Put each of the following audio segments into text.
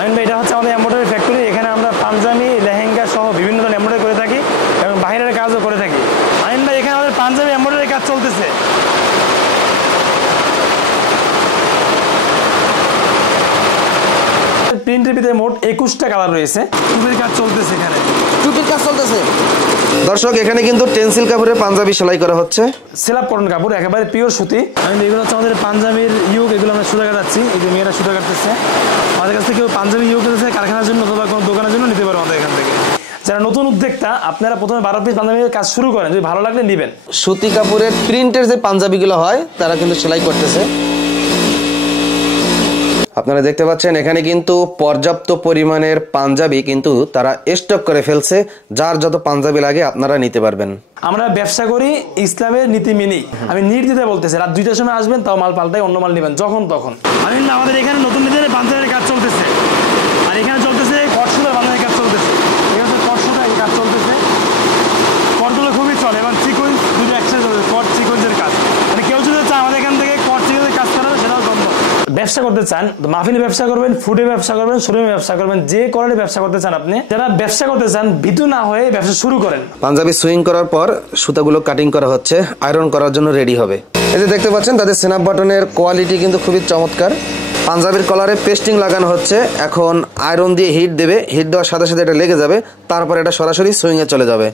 আমিন ভাই, এটা হচ্ছে আমাদের এমব্রয়ডারি ফ্যাক্টরি। এখানে আমরা পাঞ্জাবি, লেহেঙ্গা সহ বিভিন্ন ধরনের এমব্রয়ডারি করে থাকি এবং বাইরের কাজও করে থাকি। আমিন ভাই, এখানে আমাদের পাঞ্জাবি এমব্রয়ডারি কাজ চলতেছে। প্রিন্টের ভিতরে মোট 21টা কালার রয়েছে। টুপির কাজ চলতেছে, এখানে টুপির কাজ চলতেছে। দর্শক, এখানে কিন্তু টেন্সিল কাপড়ে পাঞ্জাবি সেলাই করা হচ্ছে। সেলাপ কটন কাপড়, একেবারে পিওর সুতি। আমি এগুলো হচ্ছে আমাদের পাঞ্জাবির ইউক, এগুলো আমরা সুতা কাটাচ্ছি। এই যে মেয়েরা সুতা কাটতেছে। আমাদের কাছ থেকে কেউ পাঞ্জাবি ইউক কাটতেছে কারখানার জন্য অথবা কোনো দোকানের জন্য নিতে পারো আমাদের এখান থেকে। যারা নতুন উদ্যোক্তা, আপনারা প্রথমে 12 পিস পাঞ্জাবির কাজ শুরু করেন, যদি ভালো লাগলে নেবেন। সুতি কাপড়ের প্রিন্টের যে পাঞ্জাবিগুলো হয় তারা কিন্তু সেলাই করতেছে। আপনারা দেখতে পাচ্ছেন এখানে কিন্তু পর্যাপ্ত পরিমাণের পাঞ্জাবি কিন্তু তারা স্টক করে ফেলছে। যার যত পাঞ্জাবি লাগে আপনারা নিতে পারবেন। আমরা ব্যবসা করি ইসলামের নীতি মেনেই। আমি নির্দ্বিধায় বলতেছি, রাত 2টার সময় আসবেন, তাও মাল পাল্টাই অন্য মাল নেবেন যখন তখন। আমাদের এখানে নতুন ডিজাইনের পাঞ্জাবির কাজ চলতেছে, আর এখানে চলতেছে কটসুতার পাঞ্জাবির কাজ চলতেছে। এখানে কটসুতা এই কাজ চলতেছে। কটগুলো খুবই চলে এবং সিকোয়েন্স দুটো একসাথে চলছে। কট সিকোয়েন্সের কাজ, মানে কেউ যদি চায় আমাদের এখান থেকে কট সিকোয়েন্সের কাজ করাবে, সেটাও সম্ভব। ব্যবসা করতে চান, মাহফিলে ব্যবসা করবেন, ফুডে ব্যবসা করবেন, শোরুমে ব্যবসা করবেন, যে কোয়ালিটি ব্যবসা করতে চান আপনি, যারা ব্যবসা করতে চান ভীতু না হয়ে ব্যবসা শুরু করেন। পাঞ্জাবি সুইং করার পর সুতাগুলো কাটিং করা হচ্ছে, আয়রন করার জন্য রেডি হবে। এই যে দেখতে পাচ্ছেন তাদের স্ন্যাপ বাটনের কোয়ালিটি কিন্তু খুবই চমৎকার। পাঞ্জাবির কলারে পেস্টিং লাগানো হচ্ছে। এখন আয়রন দিয়ে হিট দেবে, হিট দেওয়ার সাথে সাথে এটা লেগে যাবে, তারপর এটা সরাসরি সুইং এ চলে যাবে।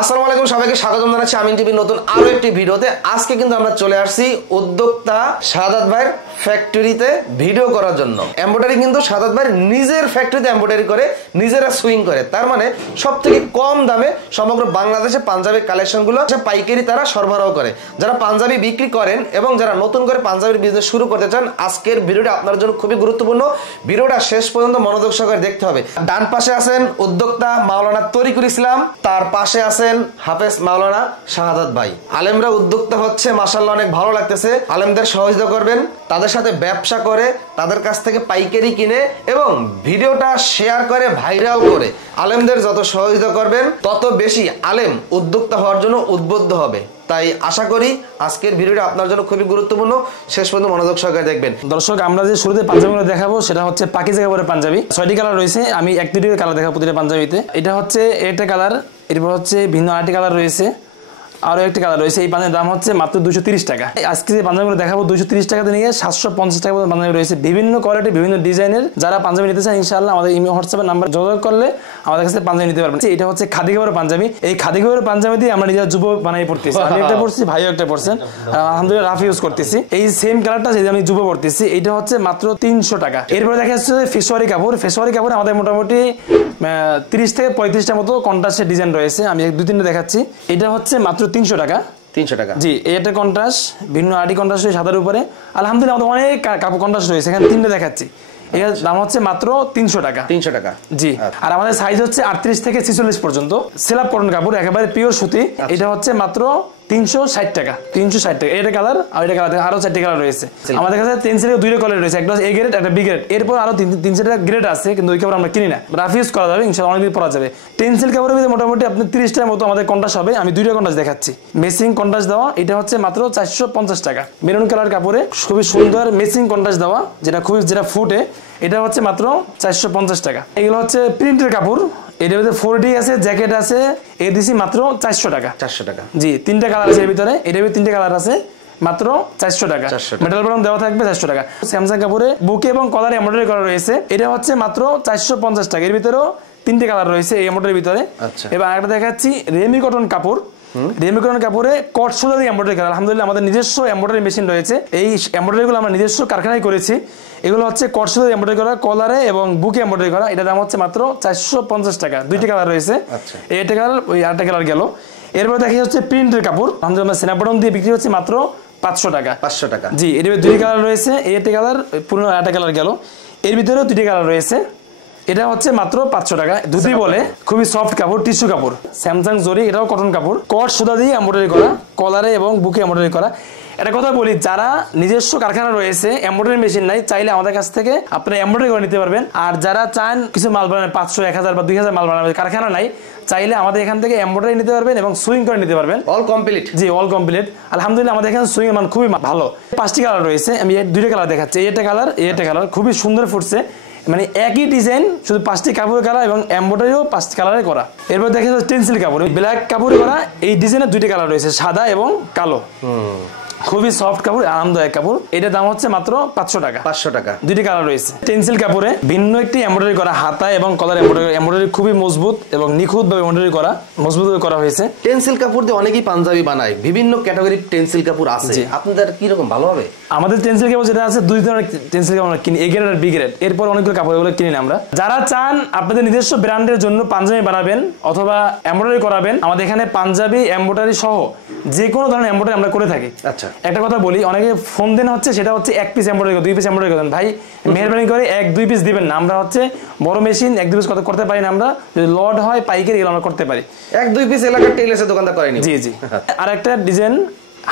আসসালামু আলাইকুম, সবাইকে স্বাগতম জানাচ্ছি আমিন টিভির নতুন আরো একটি ভিডিওতে। আজকে কিন্তু আমরা চলে আসছি উদ্যোক্তা শাহাদাত ভাইয়ের ফ্যাক্টরিতে ভিডিও করার জন্য। এমব্রয়ডারি কিন্তু শাহাদাত ভাইয়ের নিজের ফ্যাক্টরিতে এমব্রয়ডারি করে, নিজেরা সুইং করে। তার মানে সব থেকে কম দামে সমগ্র বাংলাদেশে পাঞ্জাবি কালেকশনগুলো পাইকারি তারা সরবরাহ করে। যারা পাঞ্জাবি বিক্রি করেন এবং যারা নতুন করে পাঞ্জাবির বিজনেস শুরু করতে চান, আজকের ভিডিওটা আপনার জন্য খুবই গুরুত্বপূর্ণ। ভিডিওটা শেষ পর্যন্ত মনোযোগ সহকারে দেখতে হবে। ডান পাশে আছেন উদ্যোক্তা মাওলানা তরিকুল ইসলাম, তার পাশে আছেন হাফেজ মাওলানা শাহাদাত ভাই। আলেমরা উদ্যোক্তা হচ্ছে, মাশাআল্লাহ অনেক ভালো লাগতেছে। আলেমদের সহযোগিতা করবেন, তাদের সাথে ব্যবসা করে, তাদের কাছ থেকে পাইকারি কিনে এবং ভিডিওটা শেয়ার করে ভাইরাল করে আলেমদের যত সহযোগিতা করবেন, তত বেশি আলেম উদ্যোক্তা হওয়ার জন্য উদ্বুদ্ধ হবে। তাই আশা করি আজকের ভিডিওটা আপনার জন্য খুবই গুরুত্বপূর্ণ, শেষ পর্যন্ত মনোযোগ সহকারে দেখবেন। দর্শক, আমরা যে শুরুতে পাঞ্জাবিগুলো দেখাবো সেটা হচ্ছে পাকিজা কাপড়ের পাঞ্জাবি। 6টি কালার রয়েছে, আমি 1-2টি কালার দেখাবো প্রতিটা পাঞ্জাবিতে। এটা হচ্ছে একটা কালার, এরপর হচ্ছে ভিন্ন আরেকটি কালার রয়েছে, আরো একটি কালার রয়েছে। এই পাঞ্জাবির দাম হচ্ছে মাত্র 230 টাকা। আজকে যে পাঞ্জাবিগুলো দেখাবো 230 টাকাতে নিয়ে 750 টাকা পর্যন্ত পাঞ্জাবি রয়েছে, বিভিন্ন কোয়ালিটি, বিভিন্ন ডিজাইনের। যারা পাঞ্জাবি নিতে চান ইনশাআল্লাহ আমাদের ইমেল হোয়াটসঅ্যাপের নাম্বার যোগাযোগ করলে আমাদের কাছে পাঞ্জাবি নিতে পারবেন। এটা হচ্ছে খাদি কাপড়ের পাঞ্জাবি। এই খাদি কাপড়ের পাঞ্জাবি দিয়ে আমরা নিজেরা যুব বানাই পড়তেছি। আমি একটা পড়ছি, ভাইও একটা পড়ছেন, আলহামদুলিল্লাহ রাফ ইউজ করতেছি। এই সেম কালারটা যেটা আমি যুব পড়তেছি, এটা হচ্ছে মাত্র 300 টাকা। এরপরে দেখা যাচ্ছে ফেসওয়ারি কাপড়। ফেসওয়ারি কাপড় আমাদের মোটামুটি 30 থেকে 35টা মতো কন্ট্রাস্টের ডিজাইন রয়েছে। আমি 2-3টা দেখাচ্ছি। এটা হচ্ছে মাত্র 300 টাকা। 300 টাকা, জি। এটা কন্ট্রাস্ট, ভিন্ন আটি কন্ট্রাস্ট রয়েছে সাদার উপরে। আলহামদুলিল্লাহ আমাদের অনেক কাপড় কন্ট্রাস্ট রয়েছে, এখানে 3টে দেখাচ্ছি। এর দাম হচ্ছে মাত্র 300 টাকা। 300 টাকা, জি। আর আমাদের সাইজ হচ্ছে 38 থেকে 46 পর্যন্ত। সেলাপ কটন কাপড়, একেবারে পিওর সুতি। এটা হচ্ছে মাত্র 360 টাকা। 360 টাকা। এটা কালার, আর এটা কালার, আরো 4টি কালার রয়েছে। আমাদের কাছে পেন্সিলের 2টা কালার রয়েছে, একটা এ গ্রেড, একটা বি গ্রেড। এরপর আরো 3-4টা গ্রেড আছে, কিন্তু ওই কাপড় আমরা কিনি না। রাফ ইউজ করা যাবে ইনশাআল্লাহ, অনেকদিন পরা যাবে। পেন্সিল কাপড়ের ভিতরে মোটামুটি আপনি 30টার মতো আমাদের কন্ট্রাস্ট হবে। আমি 2টা কন্ট্রাস্ট দেখাচ্ছি, মেসিং কন্ট্রাস্ট দেওয়া। এটা হচ্ছে মাত্র 450 টাকা। মেরুন কালার কাপড়ে খুবই সুন্দর মেসিং কন্ট্রাস্ট দেওয়া, যেটা ফুটে, এটা হচ্ছে মাত্র 450 টাকা। এগুলো হচ্ছে প্রিন্টের কাপড়। এটার ভিতরে 4D আছে, জ্যাকেট আছে। এই দিছি মাত্র 400 টাকা। 400 টাকা, জি। 3টা কালার আছে এর ভিতরে, এটার ভিতরে 3টে কালার আছে, মাত্র 400 টাকা। মেটাল বটম দেওয়া থাকবে 400 টাকা। স্যামসাং কাপড়ে বুকে এবং কলারে এমব্রয়ডারি করা রয়েছে। এটা হচ্ছে মাত্র 450 টাকা। এর ভিতরেও 3টে কালার রয়েছে এই এমব্রয়ডারির ভিতরে। এবার আরেকটা দেখাচ্ছি, রেমি কটন কাপড়। রেমি কটন কাপড়ে কট সুতা দিয়ে এমব্রয়ডারি করা। আলহামদুলিল্লাহ আমাদের নিজস্ব এমব্রয়ডারি মেশিন রয়েছে। এই এমব্রয়ডারিগুলো আমরা নিজস্ব কারখানায় করেছি। এগুলো হচ্ছে কট সুতা দিয়ে এমব্রয়ডারি করা, কলারে এবং বুকে এমব্রয়ডারি করা। এটা দাম হচ্ছে মাত্র 450 টাকা। 2টি কালার রয়েছে, এইটা কালার, ওই আরেকটা কালার গেল। এরপর দেখা যাচ্ছে প্রিন্টের কাপড়, আলহামদুলিল্লাহ স্ন্যাপ বাটন দিয়ে বিক্রি হচ্ছে মাত্র 500 টাকা। 500 টাকা, জি। এর ভিতরে 2টি কালার রয়েছে, এইটা কালার, পুরো আরেকটা কালার গেল। এর ভিতরেও 2টি কালার রয়েছে। এটা হচ্ছে মাত্র 500 টাকা। ধুতি বলে, খুবই সফট কাপড়, টিস্যু কাপড়, স্যামসাং জরি। এটাও কটন কাপড়, কট সুতা দিয়ে এমব্রয়ডারি করা, কলারে এবং বুকে এমব্রয়ডারি করা। এটা কথা বলি, যারা নিজস্ব কারখানা রয়েছে, এমব্রয়ডারি মেশিন নাই, চাইলে আমাদের কাছ থেকে আপনারা এমব্রয়ডারি করে নিতে পারবেন। আর যারা চান কিছু মাল বানাবেন, 500, 1000 বা 2000 মাল বানাবেন, কারখানা নাই, চাইলে আমাদের এখান থেকে এমব্রয়ডারি নিতে পারবেন এবং সুইং করে নিতে পারবেন। All complete. জি, অল কমপ্লিট। আলহামদুলিল্লাহ আমাদের এখানে সুইং এর মান খুবই ভালো। 5টি কালার রয়েছে, আমি দুইটা কালার দেখাচ্ছি। এইটা কালার, এইটা কালার, খুবই সুন্দর ফুটছে। মানে একই ডিজাইন, শুধু 5টি কাপড়ের কালার এবং এমব্রয়ডারিও 5টি কালারে করা। এরপর দেখা যাচ্ছে টেন্সিল কাপড়, ব্ল্যাক কাপড়ে করা। এই ডিজাইনের 2টি কালার রয়েছে, সাদা এবং কালো। খুবই সফট কাপড়, আরামদায়ক কাপড়। এটার দাম হচ্ছে মাত্র 500 টাকা। 500 টাকা। 2টি কালার রয়েছে। টেন্সিল কাপড়ে ভিন্ন একটি এমব্রয়ডারি করা, হাতায় এবং কলার এমব্রয়ডারি খুবই মজবুত এবং নিখুঁত ভাবে এমব্রয়ডারি করা, মজবুত ভাবে করা হয়েছে। টেন্সিল কাপড় দিয়ে অনেকেই পাঞ্জাবি বানায়, বিভিন্ন ক্যাটাগরির টেন্সিল কাপড় আছে, আপনাদের কি রকম ভালো হবে? আমাদের টেন্সিল কাপড় যেটা আছে, 2 ধরনের টেন্সিল কাপড় আমরা কিনি, এ গ্রেড আর বি গ্রেড। এরপর অনেকগুলো কাপড় এগুলো কিনি আমরা। যারা চান আপনাদের নিজস্ব ব্র্যান্ডের জন্য পাঞ্জাবি বানাবেন অথবা এমব্রয়ডারি করাবেন, আমাদের এখানে পাঞ্জাবি এমব্রয়ডারি সহ যে কোনো ধরনের এমব্রয়ডারি আমরা করে থাকি। আচ্ছা, একটা কথা বলি, অনেকে ফোন দেন হচ্ছে সেটা হচ্ছে 1 পিস এমব্রয়ডারি, 2 পিস এমব্রয়ডারি করেন। ভাই মেহরবানি করে 1-2 পিস দিবেন না। আমরা হচ্ছে বড় মেশিন 1-2 পিস করতে পারি না। আমরা যদি লড হয় পাইকারি, এগুলো আমরা করতে পারি। 1-2 পিস এলাকার টেইলার্সের দোকানদার করেনি। জি জি। আর একটা ডিজাইন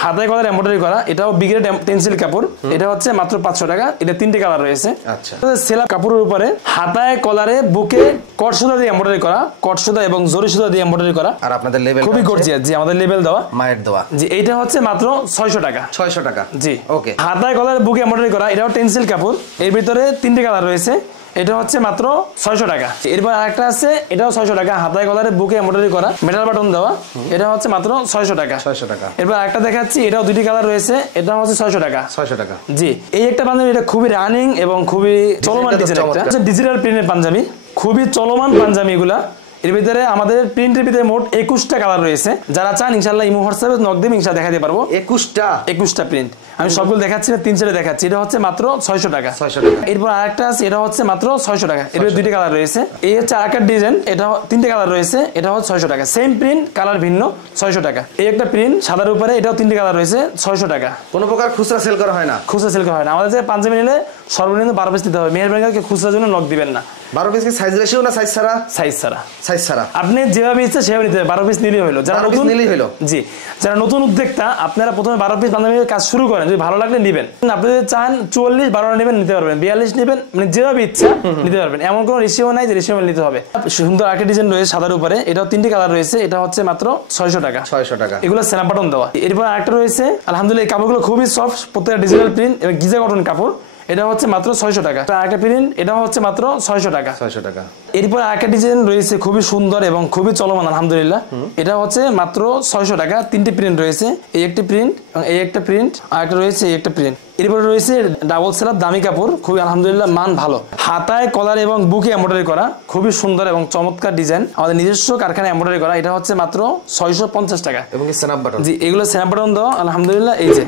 হাতায় কলার এমব্রয়ডারি করা, এটাও বি গ্রেড টেন্সিল কাপড়। এটা হচ্ছে মাত্র 500 টাকা। এটা 3টি কালার রয়েছে। আচ্ছা, সেলা কাপড়ের উপরে হাতায় কলারে বুকে কট সুতা দিয়ে এমব্রয়ডারি করা, কট সুতা এবং জরি সুতা দিয়ে এমব্রয়ডারি করা। আর আপনাদের লেভেল খুবই গর্জিয়াস। জি, আমাদের লেভেল দেওয়া, মায়ের দেওয়া। জি, এইটা হচ্ছে মাত্র 600 টাকা। 600 টাকা। জি, ওকে। হাতায় কলারে বুকে এমব্রয়ডারি করা, এটাও টেন্সিল কাপড়। এর ভিতরে 3টি কালার রয়েছে। এটা হচ্ছে মাত্র 600 টাকা। এরপর আরেকটা আছে, এটাও 600 টাকা, হাতায় কলারে বুকে এমব্রয়ডারি করা, মেটাল বাটন দেওয়া। এটা হচ্ছে মাত্র 600 টাকা। 600 টাকা। এরপর আরেকটা দেখাচ্ছি, এটাও 2টি কালার রয়েছে। এটা হচ্ছে 600 টাকা। 600 টাকা। জি, এই একটা পাঞ্জাবি, এটা খুবই রানিং এবং খুবই চলমান ডিজাইন। একটা ডিজিটাল প্রিন্টের পাঞ্জাবি, খুবই চলমান পাঞ্জাবি এগুলা। এর ভিতরে আমাদের প্রিন্টের ভিতরে মোট 21টা কালার রয়েছে। যারা চান ইনশাআল্লাহ ইমো হোয়াটসঅ্যাপে নক দিবেন, ইনশাআল্লাহ দেখাতে পারবো। 21টা প্রিন্ট। আমি সবগুলো দেখাচ্ছি না, 3-4 দেখাচ্ছি। এটা হচ্ছে মাত্র 600 টাকা। 600 টাকা। এরপর আরেকটা আছে, এটা হচ্ছে মাত্র 600 টাকা। এর 2টি কালার রয়েছে। এই হচ্ছে আরেকটা ডিজাইন, এটা 3টে কালার রয়েছে। এটা হচ্ছে 600 টাকা। সেম প্রিন্ট, কালার ভিন্ন, 600 টাকা। এই একটা প্রিন্ট সাদার উপরে, এটাও 3টে কালার রয়েছে, 600 টাকা। কোনো প্রকার খুচরা সেল করা হয় না? খুচরা সেল করা হয় না। আমাদের যে পাঞ্জাবি নিলে সর্বনিম্ন 12 পিস দিতে হবে। মেহেরবানি করে খুচরার জন্য নক দিবেন না। 12 পিস কি সাইজ রেশিও না সাইজ ছাড়া? সাইজ ছাড়া। সাইজ ছাড়া। আপনি যেভাবে ইচ্ছা সেভাবে নিতে হবে। 12 পিস নিলেই হলো। যারা নতুন নিলেই হলো। জি, যারা নতুন উদ্যোক্তা, আপনারা প্রথমে 12 পিস পাঞ্জাবির কাজ শুরু করেন। যদি ভালো লাগলে নিবেন। আপনি যদি চান 44, 12 নেবেন, নিতে পারবেন। 42 নেবেন, মানে যেভাবে ইচ্ছা নিতে পারবেন। এমন কোনো রেশিও নাই যে রেশিও নিতে হবে। সুন্দর আরেকটা ডিজাইন রয়েছে সাদার উপরে, এটাও 3টি কালার রয়েছে। এটা হচ্ছে মাত্র 600 টাকা। 600 টাকা। এগুলো স্ন্যাপ বাটন দেওয়া। এরপর আরেকটা রয়েছে, আলহামদুলিল্লাহ এই কাপড়গুলো খুবই সফট, প্রত্যেকটা ডিজিটাল প্রিন্ট এবং গিজা কটন কাপড়। এটা হচ্ছে মাত্র 600 টাকা। আরেকটা প্রিন্ট, এটা হচ্ছে মাত্র 600 টাকা। 600 টাকা। এরপর আরেকটা ডিজাইন রয়েছে খুবই সুন্দর এবং খুবই চলমান, আলহামদুলিল্লাহ। এটা হচ্ছে মাত্র 600 টাকা। 3টি প্রিন্ট রয়েছে, এই একটি প্রিন্ট এবং এই একটা প্রিন্ট, আর একটা রয়েছে এই একটা প্রিন্ট। এরপর রয়েছে ডাবল সেলার দামি কাপড়, খুবই আলহামদুলিল্লাহ মান ভালো। হাতায় কলার এবং বুকে এমব্রয়ডারি করা, খুবই সুন্দর এবং চমৎকার ডিজাইন, আমাদের নিজস্ব কারখানায় এমব্রয়ডারি করা। এটা হচ্ছে মাত্র 650 টাকা। এবং স্ন্যাপ বাটন। জি, এগুলো স্ন্যাপ বাটন দেওয়া, আলহামদুলিল্লাহ। এই যে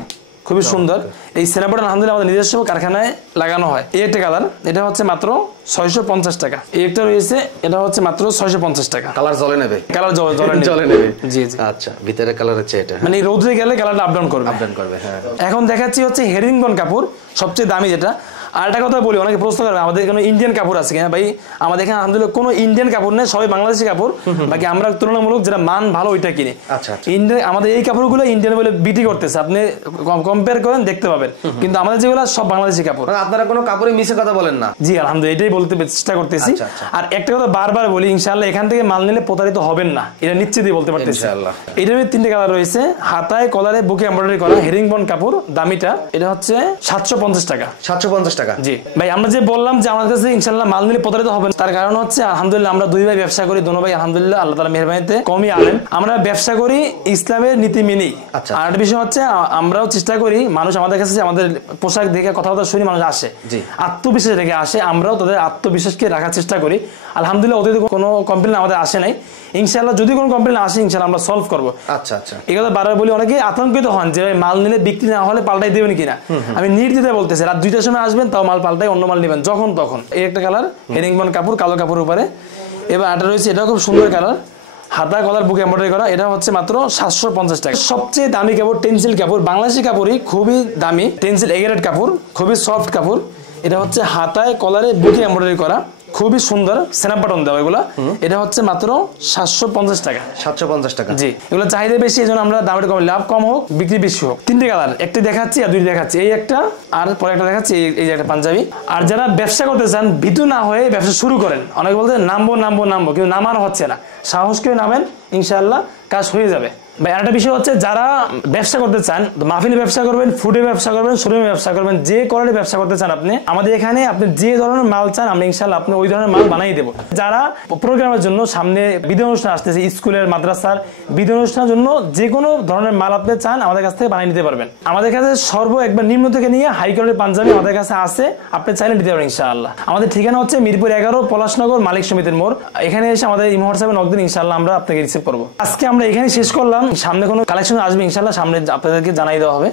খুবই সুন্দর এই স্ন্যাপ বাটন, আলহামদুলিল্লাহ আমাদের নিজস্ব কারখানায় লাগানো হয়। এই একটা কালার, এটা হচ্ছে মাত্র 650 টাকা। এই একটা রয়েছে, এটা হচ্ছে মাত্র 650 টাকা। কালার জ্বলে নেবে? কালার জ্বলে নেবে। জি জি। আচ্ছা, ভিতরে কালার হচ্ছে এটা, মানে রোদে গেলে কালারটা আপ ডাউন করবে। হ্যাঁ। এখন দেখাচ্ছি হচ্ছে হেরিংবন কাপড়, সবচেয়ে দামি যেটা। আর একটা কথা বলি, অনেকে প্রশ্ন করবে আমাদের এখানে ইন্ডিয়ান কাপড় আছে কিনা। ভাই আমাদের এখানে আলহামদুলিল্লাহ কোনো ইন্ডিয়ান কাপড় নেই, সবাই বাংলাদেশি কাপড়। বাকি আমরা তুলনামূলক যেটা মান ভালো ওইটা কিনি। আচ্ছা, ইন্ডিয়ান আমাদের এই কাপড়গুলো ইন্ডিয়ান বলে বিক্রি করতেছে, আপনি কম্পেয়ার করেন দেখতে পাবেন। কিন্তু আমাদের যেগুলো সব বাংলাদেশি কাপড়। আপনারা কোনো কাপড়ে মিশে কথা বলেন না? জি, আলহামদুলিল্লাহ এটাই বলতে চেষ্টা করতেছি। আর একটা কথা বারবার বলি, ইনশাআল্লাহ এখান থেকে মাল নিলে প্রতারিত হবেন না, এটা নিশ্চিতই বলতে পারতেছি। এটার 3টে কালার রয়েছে, হাতায় কলারে বুকে এমব্রয়ডারি করা, হেরিংবন কাপড়, দামিটা। এটা হচ্ছে 750 টাকা। 750 টাকা। জি ভাই, আমরা যে বললাম যে আমাদের কাছে ইনশাআল্লাহ মাল নিলে প্রতারিত হবে না, তার কারণ হচ্ছে আলহামদুলিল্লাহ আমরা 2 ভাই ব্যবসা করি, দোনো ভাই আলহামদুলিল্লাহ আল্লাহ তাআলার মেহেরবানিতে কমই আলেম। আমরা ব্যবসা করি ইসলামের নীতি মেনেই। আর একটা বিষয় হচ্ছে আমরাও চেষ্টা করি মানুষ আমাদের কাছে আমাদের পোশাক দেখে কথাবার্তা শুনি মানুষ আসে, আত্মবিশ্বাস রেখে আসে। আমরাও তাদের আত্মবিশ্বাসকে রাখার চেষ্টা করি। আলহামদুলিল্লাহ অতীতে কোনো কমপ্লেন আমাদের আসে নাই। ইনশাআল্লাহ যদি কোনো কমপ্লেন আসে ইনশাআল্লাহ আমরা সলভ করবো। আচ্ছা আচ্ছা। এই কথা বারবার বলি, অনেকে আতঙ্কিত হন যে মাল নিলে বিক্রি না হলে পাল্টাই দেবেন কিনা। আমি নির্দ্বিধায় বলতেছি, রাত 2টার সময় আসবেন, তাও মাল পাল্টাই অন্য মাল নেবেন যখন তখন। এই একটা কালার, হেরিংবন কাপড়, কালো কাপড় উপরে। এবার আটা রয়েছে, এটাও খুব সুন্দর কালার, হাতা কলার বুকে এমব্রয়ডারি করা। এটা হচ্ছে মাত্র 750 টাকা। সবচেয়ে দামি কাপড় টেন্সিল কাপড়, বাংলাদেশি কাপড়ই খুবই দামি। টেন্সিল এ গ্রেড কাপড়, খুবই সফট কাপড়। এটা হচ্ছে হাতায় কলারে বুকে এমব্রয়ডারি করা, খুবই সুন্দর স্ন্যাপ বাটন দেওয়া এগুলো। এটা হচ্ছে মাত্র 750 টাকা। 750 টাকা। জি, এগুলো চাহিদা বেশি, এজন্য আমরা দামটা কম, লাভ কম হোক, বিক্রি বেশি হোক। 3টে কালার, একটা দেখাচ্ছি আর 2টি দেখাচ্ছি। এই একটা আর পরে একটা দেখাচ্ছি, এই যে একটা পাঞ্জাবি। আর যারা ব্যবসা করতে চান, ভীতু না হয়ে ব্যবসা শুরু করেন। অনেকে বলতে নামবো, কিন্তু নামানো হচ্ছে না। সাহস করে নামেন, ইনশাআল্লাহ কাজ হয়ে যাবে। ভাই আরেকটা বিষয় হচ্ছে, যারা ব্যবসা করতে চান, মাহফিলে ব্যবসা করবেন, ফুডে ব্যবসা করবেন, শোরুমে ব্যবসা করবেন, যে কোয়ালিটি ব্যবসা করতে চান আপনি, আমাদের এখানে আপনি যে ধরনের মাল চান, আমরা ইনশাআল্লাহ আপনি ওই ধরনের মাল বানিয়ে দেবো। যারা প্রোগ্রামের জন্য, সামনে বিধি অনুষ্ঠান আসতেছে, স্কুলের, মাদ্রাসার বিধি অনুষ্ঠানের জন্য যে কোনো ধরনের মাল আপনি চান, আমাদের কাছ থেকে বানিয়ে নিতে পারবেন। আমাদের কাছে একবার নিম্ন থেকে নিয়ে হাই কোয়ালিটির পাঞ্জাবি আমাদের কাছে আছে, আপনি চাইলে নিতে পারবেন ইনশাআল্লাহ। আমাদের ঠিকানা হচ্ছে মিরপুর 11, পলাশনগর, মালিক সমিতির মোড়। এখানে এসে আমাদের ইমো হোয়াটসঅ্যাপে নক দিন, ইনশাআল্লাহ আমরা আপনাকে রিসিভ করবো। আজকে আমরা এখানে শেষ করলাম, সামনে কোনো কালেকশন আসবে ইনশাআল্লাহ, সামনে আপনাদেরকে জানাই দেওয়া হবে।